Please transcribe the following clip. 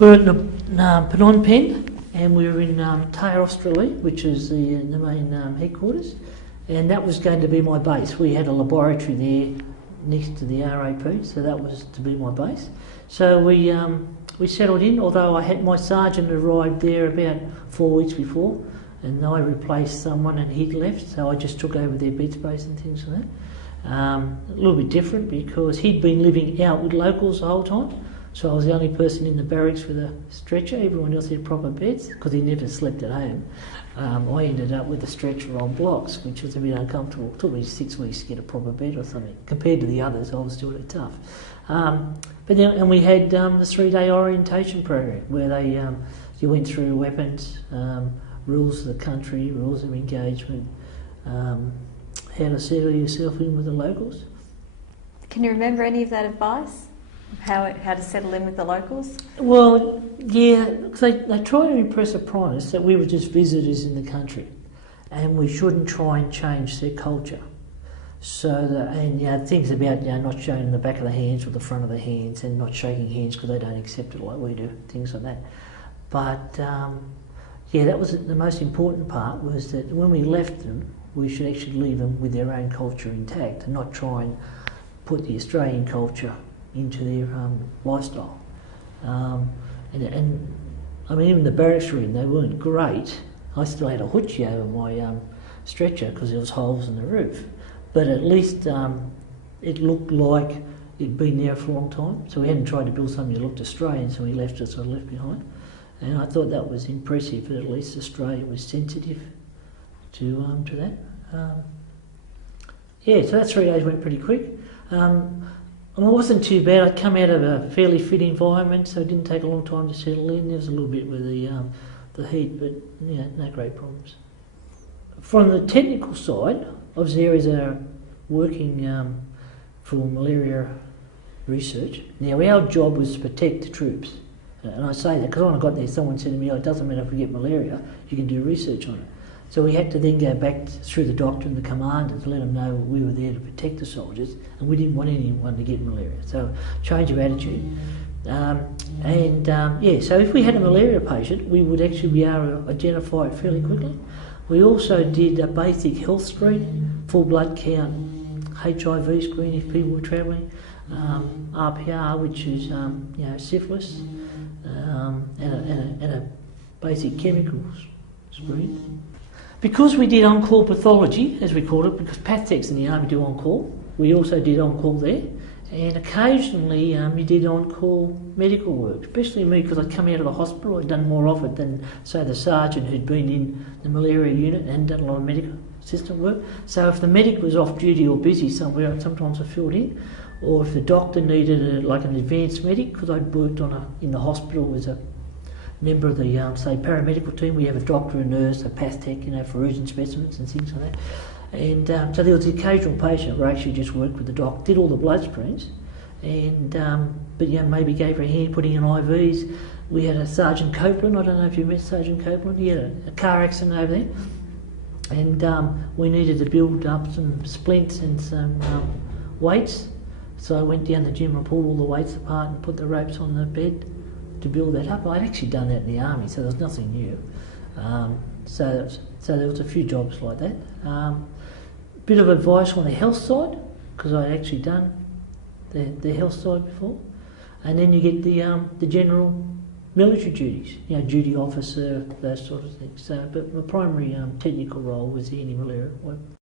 We're at Phnom Penh, and we were in Taya, Australia, which is the main headquarters, and that was going to be my base. We had a laboratory there next to the RAP, so that was to be my base. So we settled in, although I had my sergeant arrived there about 4 weeks before, and I replaced someone and he'd left, so I just took over their bed space and things like that. A little bit different because he'd been living out with locals the whole time, so I was the only person in the barracks with a stretcher. Everyone else had proper beds because he never slept at home. I ended up with a stretcher on blocks, which was a bit uncomfortable. It took me 6 weeks to get a proper bed or something. Compared to the others, I was still really tough. But then, and we had the 3-day orientation program where they you went through weapons, rules of the country, rules of engagement, how to settle yourself in with the locals. Can you remember any of that advice? How to settle in with the locals? Well, yeah, because they try to impress upon us that we were just visitors in the country and we shouldn't try and change their culture. So, and things about not showing the back of the hands or the front of the hands and not shaking hands because they don't accept it like we do, things like that. But that was the most important part, was that when we left them, we should actually leave them with their own culture intact and not try and put the Australian culture into their lifestyle. And I mean, even the barracks room, they weren't great. I still had a hoochie over my stretcher because there was holes in the roof. But at least it looked like it'd been there for a long time. So we hadn't tried to build something that looked Australian, so we left it sort of left behind. And I thought that was impressive, that at least Australia was sensitive to that. So that 3 days went pretty quick. It wasn't too bad. I'd come out of a fairly fit environment, so it didn't take a long time to settle in. There was a little bit with the heat, but no great problems. From the technical side, obviously areas that are working for malaria research. Now, our job was to protect the troops. And I say that because when I got there, someone said to me, it doesn't matter if we get malaria, you can do research on it. So we had to then go back through the doctor and the commander to let them know we were there to protect the soldiers and we didn't want anyone to get malaria. So change of attitude. So if we had a malaria patient, we would actually be able to identify it fairly quickly. We also did a basic health screen, full blood count, HIV screen if people were travelling, RPR, which is syphilis, and a basic chemicals screen. Because we did on-call pathology, as we called it, because path techs in the army do on-call, we also did on-call there, and occasionally you did on-call medical work, especially me because I'd come out of the hospital. I'd done more of it than, say, the sergeant who'd been in the malaria unit and done a lot of medical assistant work. So if the medic was off duty or busy somewhere, sometimes I filled in, or if the doctor needed an advanced medic, because I'd worked in the hospital as a member of the, paramedical team. We have a doctor, a nurse, a path tech, for urgent specimens and things like that. And so there was the occasional patient where I actually just worked with the doc, did all the blood screens, and maybe gave her a hand putting in IVs. We had a Sergeant Copeland, I don't know if you met Sergeant Copeland, he had a car accident over there, and we needed to build up some splints and some weights. So I went down the gym and pulled all the weights apart and put the ropes on the bed to build that up. I'd actually done that in the army, so there was nothing new. So there was a few jobs like that. Bit of advice on the health side, because I'd actually done the health side before. And then you get the general military duties, duty officer, those sort of things. So, but my primary technical role was the anti-malaria one.